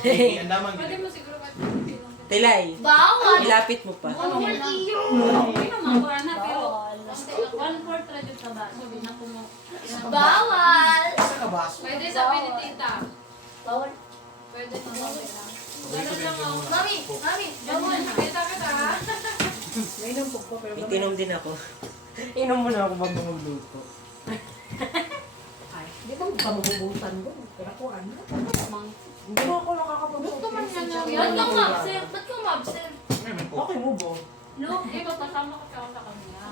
Ang damang Pwede gini. mo siguro mag-ilong. Tilay. Bawal! Ilapit mo pa. Bawal iyo! Hindi naman, wala na, pero 1/4 ra dyan sa baso. Hindi na kumo. Bawal! Sa kabaso. Pwede sa pinitita. Bawal. Pwede sa pamela. Mami! Mami! Bawal na. Kita kita ha. May nampok ko pero Itinom din ako. Inom mo na ako bago magluto. ay, di ba kamububutan mo? Pero ko ano? Hindi mo ako nakakapabutan. Gusto man yan lang. Ba't ka ma-absent? Ba't ka ma-absent? Ngayon po. Okay mo ba? Look, ikaw kasama ka sa kanila.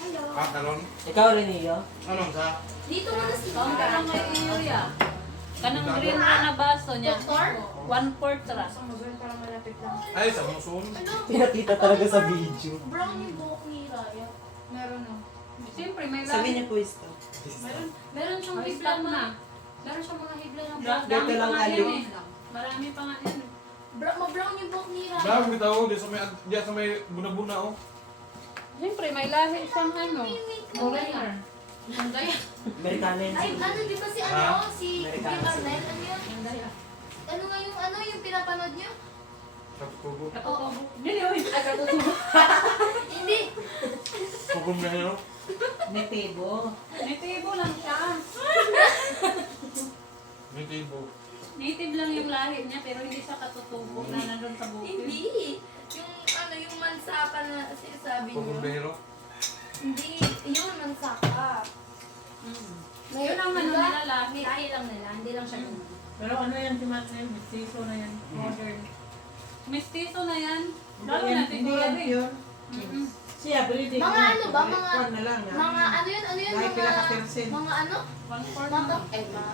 Hello. Talon. Ikaw rin, Iyo? Anong sa? Dito mo na si Kaon ka lang may iuya. Kanang green ra na baso niya. Doktor? 1/4 ra. Ay, sa musun. Ano? Pinakita talaga sa video. Brown yung buhok ni Raya. Meron no. Siyempre may Sabi lahi. niya po ito. Meron siyang Ay, hibla stop na. na. Meron siyang mga hibla na. Dito Marami pa lang nga ali. yan eh. Marami pa nga yan. Ma-brown yung buhok ni Raya. Dahil bitaw, di sa may buna-buna oh. Siyempre may lahi siyang ano. Foreigner. Mandaya. Amerikanen. Ay, ano, di ba si Ha? ano? Si Amerikano. Kuya Arnel? Ano yun? Mandaya. Ano nga yung pinapanood niyo? Sa tubo. Katutubo. Dili oy. Hindi. Pugong na yun. Netibo. Nitibo lang siya. May tibo. Native lang yung lahi niya pero hindi siya katutubo na nandun sa bukid. Hindi. Yung ano, yung mansaka na sinasabi Pugong niyo. behero. Hindi. Yun, mansaka. Yun ang ano Diba? nila lahi. Lahi lang nila, hindi lang siya ganun. Pero ano yan si Matt na yan? Mestizo na yan. Modern. Mestizo na yan. Lalo Hindi na yan- hindi yan tiguri. yun. Mm-mm. Siya, breeding. Mga ano ba? Mga, Kwan na lang. mga ano yun? Ano yun? Dahil Mga, pila ka percent. mga ano? 1/4 Mga, na. mga,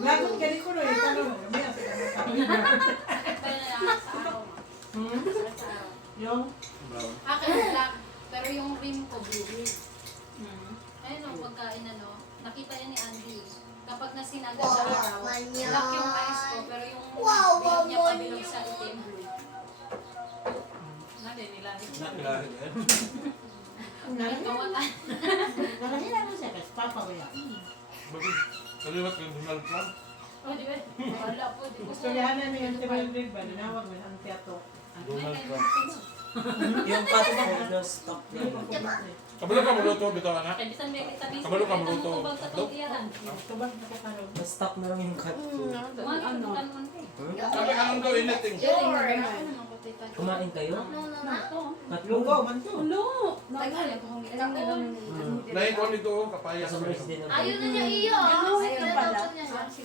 Lagot ka di ko rin. Tanong mo. May asa ka na. Kaya na sa araw. Hmm? Sa araw. Yung? Brown. Akin black, pero yung rim ko blue. Ayun o, pagkain ano, nakita yan ni Andy. Kapag nasinaga sa araw, black yung eyes ko, pero yung bilog niya pabilog sa itim blue. Nade, nilalit ko. Nakilahin yan. Kawatan. Nakahila mo siya kasi papawala. Bakit? Kaliwat kang Donald Trump. O, di ba? Wala po, di ko. Gusto niya na may anti-violent ba? Dinawag mo ang tiyato. Donald Trump. Yung pati mo, stock na. Kabalo ka maluto, bitaw anak. Kaya bisan may kita bisip, Kabalo ka kahit maluto. anong tubag sa tugiran. Ito ba? Nakapanood. Na-stock na lang yung cut ko. Kumain ko kanon eh. Sabi ka nang daw inating. Kumain kayo? no, no, no. Tatlo. Lunggo, man to. Ulo! Lain ko nito, kapaya sa Surprise din ako. Ayaw na niya iyo. Ayaw Ayaw pala. na niya siya.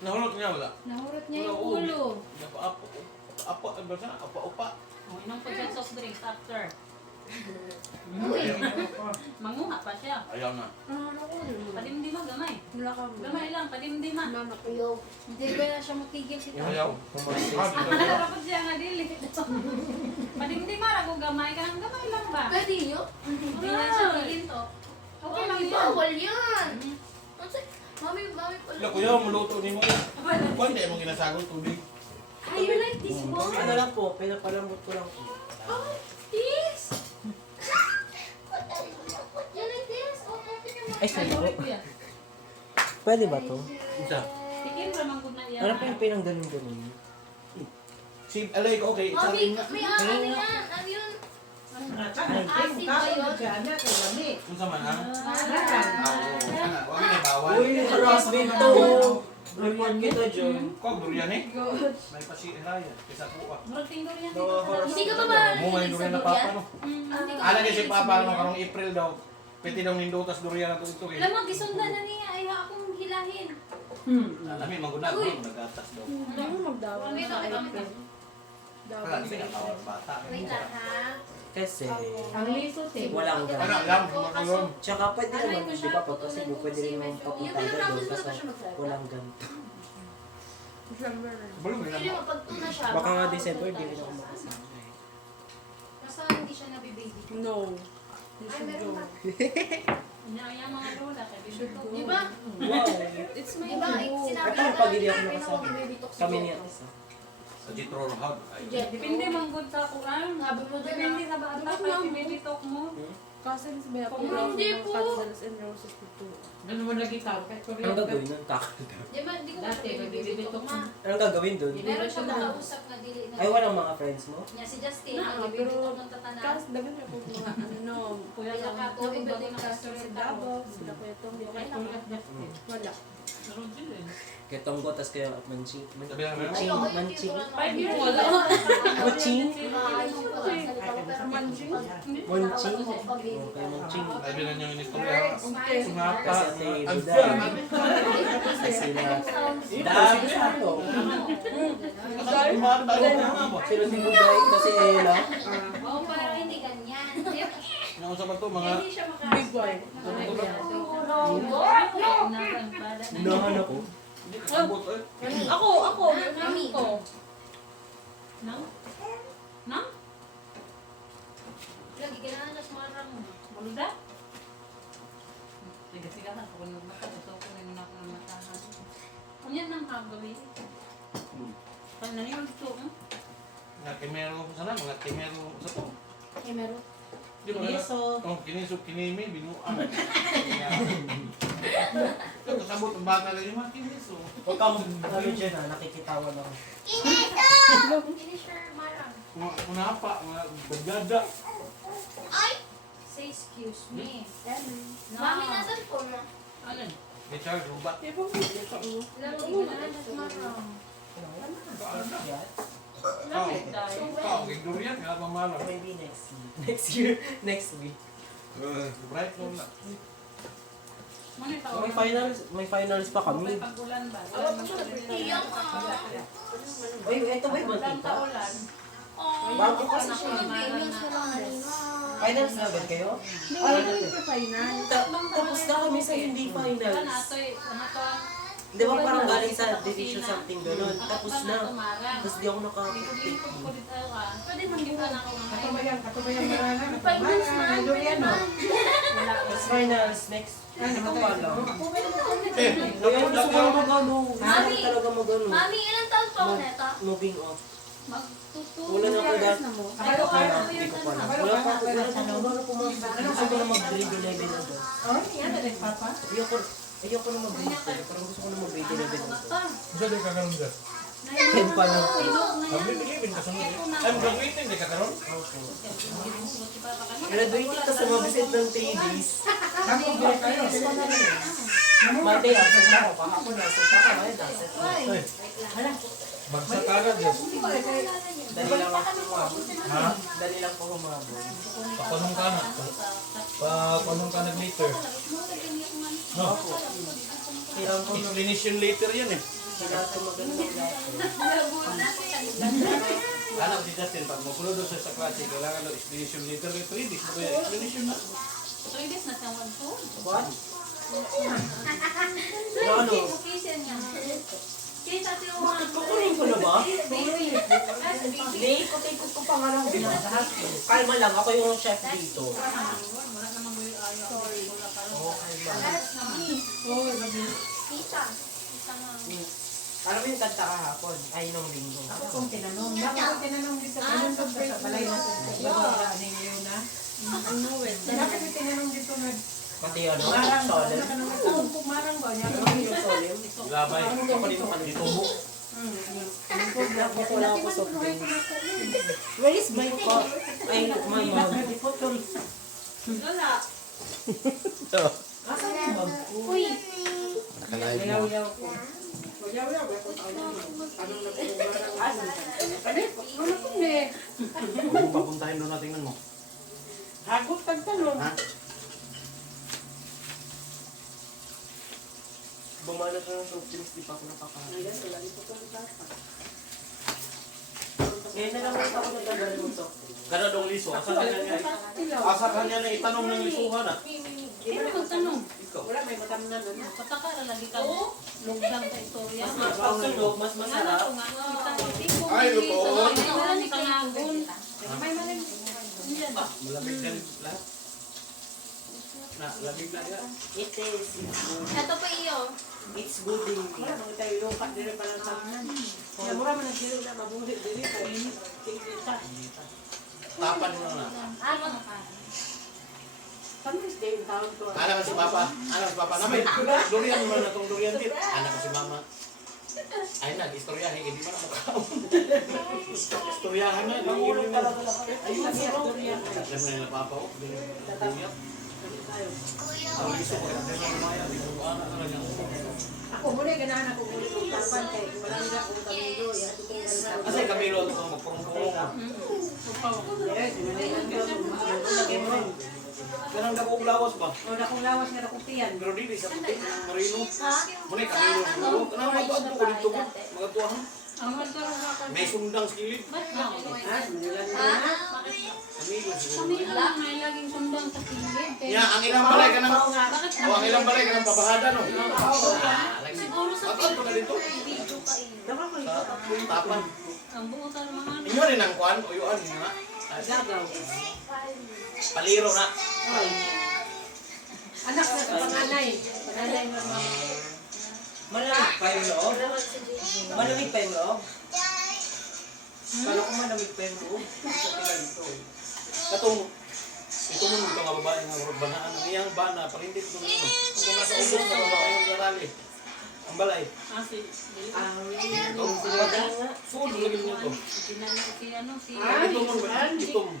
Nahulot niya wala. Nahurot niya yung ulo. Apa, ano ba siya? Apa-upa. O, inom ko dyan soft drinks after. Uy. Manguha pa siya. Ayaw na. Padimdima, gamay. Gamay lang, padimdima. Ayaw. Hindi ba na siya matigil si Tao? Ayaw. Kumain. Dapat siya nga dili. Padimdima, rago gamay ka ng gamay lang ba? Pwede iyo. Hindi na siya tigil to. Okay lang yan. Bawal yan. Mami, mami pala. Wala kuya, maluto ni mo. Kung hindi mo ginasagol tubig. Ah, you like this one? Ano lang po, pinapalambot ko lang po. Oh, this? You like this? Oh, natin yung Ay, sorry po. Kuya, Pwede ba to? Isa. tigil pa manggod na yan. Ano pa yung pinangganon-ganon? Si Alay ko, okay. Mami, may ano yan? Ano yun? Acid ba yun? Anak, kay Lami. Kung sa man, ha? Ah. Huwag na bawal. Uy, harassment to! Report kita, John. Kog, durian eh. May pasiraya. Kisa po ah. Murag tinggo yan. Hindi ka ba ba Mo may nakikinig sa durian na durian? papa no. Hindi ka Ala ba kasi nakikinig sa papa no durian? karong April daw. Pwede daw nindutas durian na to ito eh. Alam mo, gisundan na niya. Ayaw akong hilahin. Alam mo maguna ko nagatas daw. Kami ito, kami ito. Kala pinatawag bata. Wait lang ha. Kasi, Ang lisot eh. walang Ano ganon. alam magulong. Tsaka pwede naman, di ba po, kasi pwede rin naman papunta doon kasi walang ganito. Bulong Hindi na. mo pagtuna siya. Baka nga December, di rin ako makasama eh. Basta hindi siya nabibaby. No. You Ay, should meron go. ba? Yung mga lola, sabi ko. Di ba? Wow! It's my Di ba? Sinabi Ito, ko pag hindi ako na nakasama. baby talk Kami siguro. niya isa. Sa Jitrol Hub. Depende man good sa kuan. Sabi mo doon Depende sa bata pa yung binitok mo. Cousins ba ako? Hindi po. Cousins and roses dito. Ano mo lagi tao? Kahit Anong Korean. gagawin nun? Kakanta. Di ba, di ko Dati, binibitok ma. Anong gagawin dun? Meron siya makausap na dili na. Ay, walang mga friends mo? Niya si Justin, Na, ang pero binibitok ng tatanan. Kasi dagan ako mga ano, kuya Kaya lang. ka, Nabi tuwing ba galing yung ka, castor sa story Davao, tao. sila kuya Tong, di okay Tulad lang. Justin. Wala. Meron din eh. Kaya tonggo, tas kaya manching. Sabi lang, Manching. Manching. 5 years wala. Manching. Manching. Manching. Okay, manching. sabi lang yung inistorya. Kasi Sumapa. ate, Ang Buda. Kasi sila. Dami Dami. Sumapa. Sila si Buday, kasi Ella. Oo, parang hindi ganyan. Yung sa to, mga... Hindi siya maka... Big boy. Hinahan ako. Hindi kasabot eh. Ako. Mami. Nang? Nang? Lagi kailangan na sumarang mo. Maluda? Sige, sigahan ko kung nagmata. Ito ko na yung nakamatahan. Kung yan ang hagawin. Kaya na yun ito. Mga kimero sa na, mga kimero sa to. Eh, meron. Di ba? Kiniso. Oh, kiniso, kinimi, binuang. Ito, kasabot ang bata lang yung mga kiniso. Huwag ka ano dyan ha, nakikitawan ako. Finisher, marang. Mga kunapa, mga bagada. Say excuse me. Mami, nasan po na? Alin? May Charles, rubat. Lagi kailangan na sumarang. Ikaw, kay Durian, kaya pamalang. Maybe next week. Next year. Next week. Bright mo na. Manita May finals pa kami. Pag-ulan ba? Iyang Ay, ito ba yung mantika? Ulan. Bago kasi siya. Finals na agad kayo? Ay, hindi final. Tapos na kami sa hindi Wala na finals. ito eh. Ano to? Di ba parang galing sa division something gano'n? Tapos na. Tapos di ako Ikot-ikot ko dito ka. Pwede man kita na ako ngayon. Katubayan marana. Wala. Tapos finals next. Ito pa lang. Eh, Kaya gusto ko na mag-ano. Gusto ko Mami! talaga mag-ano. Mami, ilang taon pa ako neta? Moving off. Magtutulog. Wala na ako dati. Ay, ko Wala, ano hindi yung ko pa na. tanong. Wala pa ako. Wala pa ako. Wala pa ako. Gusto ko na mag-grade 11 na doon. Ayoko na mag-grade 12. Parang gusto ko na mag-grade 11 na doon. Diyan ka karoon dyan. 10 pa lang. Mag-bilibin ka sa mga. Ay, mag-graduating, di ka karoon? Graduating ka sa mga Vicente ng Tadis. Monday, absent na ako. Kahapon na, absent ako. Ay, daset. Bagsak ka agad yan. Dali lang ako humabot. Ha? Dali lang ako humabot. Pakunong ka na. Pakunong ka nag-later. No? Kailangan ko na. Explanation later yan eh. Kailangan ko magandang lahat. Alam si Justin, pag mapunod doon siya sa klase, kailangan daw explanation later. May 3 days na kaya explanation na. 3 days na siyang 1 What? Ano? Occasion nga. Kita siya yung mga... Kukunin ko na ba? Baby. Hindi, ikot-ikot ko pa nga lang. Kalma lang, ako yung chef dito. Wala namang gawin ayaw. Sorry. Wala pa rin. Oo, kalma. Tita. Alam mo yung kanta kahapon? Ay, nung linggo. Ako kung tinanong. Bakit ko tinanong dito sa anong sa balay natin? Babalaan ninyo na. Bakit ko tinanong dito na Pati ano, marang ba? solid. Kung marang ba niya? Yung solid. Labay. Ako din mo ditubo. Wala ako soft drinks. Where is my cup? Ay, my mom. Wala. Asan yung bag ko? Uy. Nakalive mo. Yaw-yaw ko. Yaw-yaw ko. Anong Ano ko eh? Kung papuntahin doon natin mo. Hagot tagtanong. Ha? Bumanat na ng soft drinks, di pa ako nakakain. Ngayon na lang ako nagdadala ng soft drinks. Gano'n dong liso. Asa ka niya? Asa ka niya na itanong ng lisuhan ah. Sino magtanong? Ikaw. Wala, may matamnan na. Pataka na lagi ka. Lugdang sa istorya. Mas pagsunog, mas Nga na masarap. ko nga. Kita ko. Tipo. Ay, totoo. Wala ni Kangagon. May malim. Malamig din lahat. Na, lamig na yan. It is. Ito pa iyo. It's Building. Wala, mga tayo luka, dire pa lang sa kaya mura man nagdiro na mabuhi, dire pa yun. Tapan mo na. Ano ka? Kami is day in town to. Anak ko si Papa. Anak ko si Papa. Namay, durian mo na itong durian dit. Anak ko si Mama. Ay na, istoryahin. Hindi mo na makaon. Istoryahan na. Mahulog talaga lang. Ayun, alam mo nila Papa. Durian. Ang iso ko. Ako muli ganahan ako muli kung tapan kay wala nila akong kamilo ya tutong ganun. Kasi kami lo ito magpurong-purong. Eh, sinalingan ko lagi mo rin. Ganang dakong lawas ba? O dakong lawas nga dakong tiyan. Pero dili sa puti ng marino. Muna kami lo. Kanang magbaad ko dito ko. Mga tuwang. Ang magkaroon ka May sundang silid. ba't ba? Ha, sinalingan mo na. Kami lo siguro. Kami lang, may laging sundang sa kilid. Ya, ang ilang balay ka ng... Bakit O, ang ilang balay ka ng pabahada, no? Siguro sa At ato na dito. video ka eh. Sa tapan. ang buo ka ng mga Inyo rin ang kuhan, o yun, nga. Gagaw. Paliro na. Anak na sa panganay. Panganay mo. Malamig pa yung loob. Malamig pa yung loob. Kala ko malamig pa yung loob. Katong, ito mo ito nga babae nga banaan. Ang iyang bana, palindit ito nino. Kung nasa ubos na babae yung garali. Ang balay. asi. Ito, suod lagi niyo ito. Ginano si ano si Ito mo, ito mo.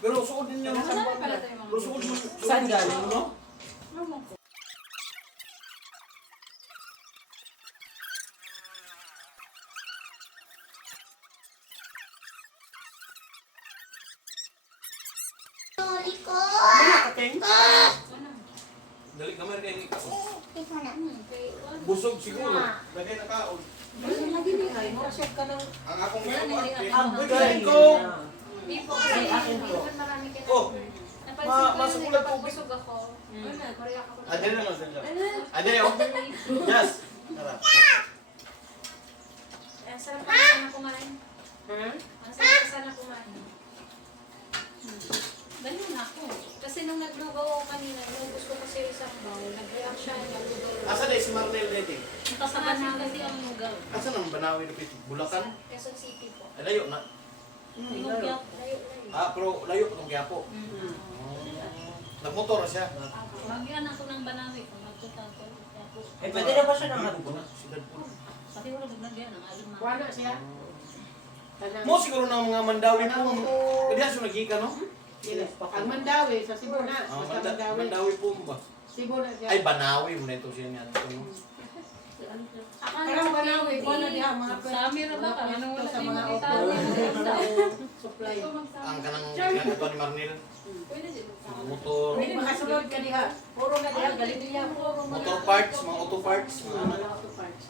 Pero suod ninyo. Pero suod mo. Saan galing, no? Dali kamar kayo ikaw. Busog siguro. Lagay na kaon. Lagi ni ay mo siya ka ng Ang akong ikaw. Ang Uy, galing ko! na. Bipo Ay, akin to. marami ka na. Oh, Napansin ko masukulat yun, tubig. busog ako. Korea ako. Adere naman sila. Adere, oh. Yes. Tara. Sarap ka sana kumain. Ang sarap ka sana kumain. Ganun ako. Kasi nung naglugaw ako kanina, inubos ko kasi isang bowl, nag-react siya, naglugaw. Asa na si Marnel dating? Kasaban na kasi ang lugaw. Asa nang Banawi na pito? Bulacan? Quezon City po. Ay, layo na. Lugaw. Layo. Pero layo pa itong Quiapo. Nagmotor siya. Magyan ako ng banawi kung magpunta ko. Eh, pwede na ba siya ng Dito hagbo? na, sidad po. Kasi wala naglagyan ng alima. wala siya. Kanang Mo siguro ng mga Mandawi po. Kaya siya nagika, no? Dili. Ang Mandawi sa Cebu na, Ah, basta Mandawi. Mandawi po mo ba? Cebu na siya. Ay, Banawi mo na ito siya niya. Parang Mandawi ko na diha mga Sa amin na ba? Ano wala sa din mga mga opo. Supply. Ang kanang ginagawa ni Marnel. Mga motor. Hindi makasulod ka diha. Puro na diha galing niya puro Motor parts, mga auto parts. Mga ano. auto parts.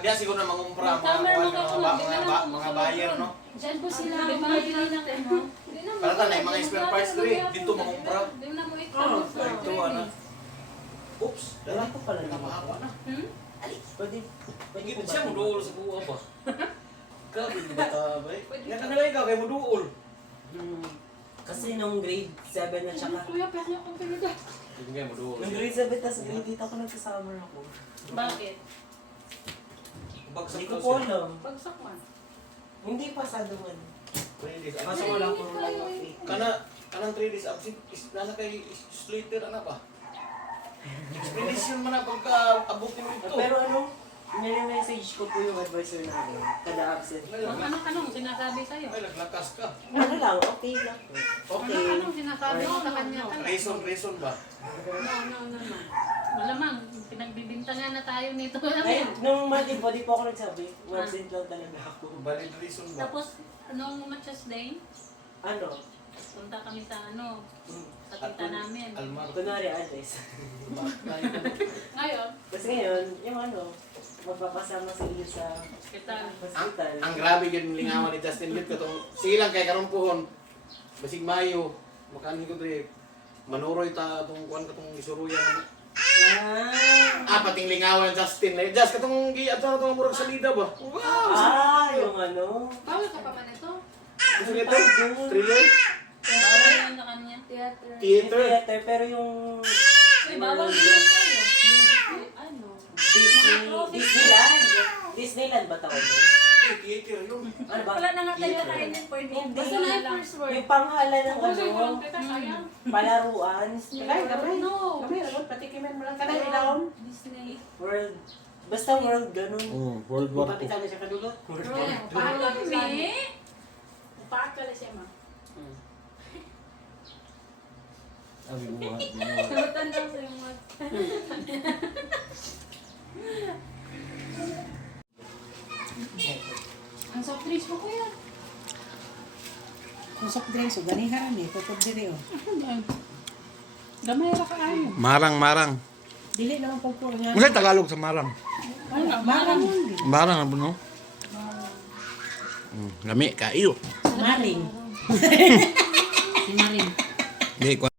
Diya siguro na mangumpra mga buyer, no? Diyan po sila, May mga bili ng ano. Para tanay, mga spare parts diri. Dito mangumpra. Di mo na mo Oh, Ito, ano? Oops, Wala dala. ko pala na. Nakahapa na. Pwede. Pwede Hindi ko siya ba? mo duol sa buwa ba? Grabe yung bata ba eh? Nga ka na ikaw, kayo mo duol. Kasi nung grade 7 na tsaka. Kuya, pwede akong pinida. Hindi kayo mo duol. Nung grade 7 tas grade 8 ako nagsasummer ako. Bakit? Bagsak Hindi ko daw po siya. alam. Pagsak man. Hindi pasado man. 3 days Kaso absent. wala akong line of faith. Kanang 3 days absent, nana kay slater, ano ba? Explanation man na pagka abot mo ito. Pero ano, nire-message ko po yung advisor namin. Kada absent. Anong sinasabi sa'yo? Ay, naglakas ka. Ano lang, okay lang po. Okay. Anong sinasabi mo sa kanya? Reason ba? No. Malamang, pinagbibintangan na tayo nito. Ay, nung Monday po, di po ako nagsabi. Absent lang talaga ako. Valid reason ba? Tapos, anong matches day? Ano? Punta kami sa ano, sa tita namin. Almar. Kunwari, address. Ngayon, Tapos ngayon, yung ano, magpapasama sa inyo sa hospital. hospital. Ang grabe yun lingawan ni Justin Bieber katong sige lang kay karon pohon. Basig Mayo, makani ko dre. Manuroy ta tong kuan katong isuruyan. Pating lingawan Justin. Just katong gi ato na tong murag salida ba. Wow. Yung ano. Bawal ka pa man ito? Gusto nito? Thriller? Bawal yun sa kanya. Theater. Theater? Theater, pero yung... Uy, bawal yun tayo. Ay, Disneyland ba tawag mo? Theater yun. Ano ba? Wala na nga tayo kainin for me. Basta na yung first word. Yung panghalan ng Kasi ano, kung teka, sayang. palaruan, Gamay, gamay. No. Gamay, ragot, patikiman mo lang. Kanang ilawom. Disney. world, basta world ganun. World War Papitan na siya kadulot. Pagkami. Upakala siya ma. Ang buhat mo. Sagutan daw sa yung mga. Ang soft drinks mo kuya. Kung soft drinks, so ganihan eh. Tutog diri oh. Gamay ra kaayo. Marang. Dili naman pagpuro nga. Ano Tagalog sa marang? Marang yun. Marang ano no? Lami kayo. Maring. Si Maring. Di ko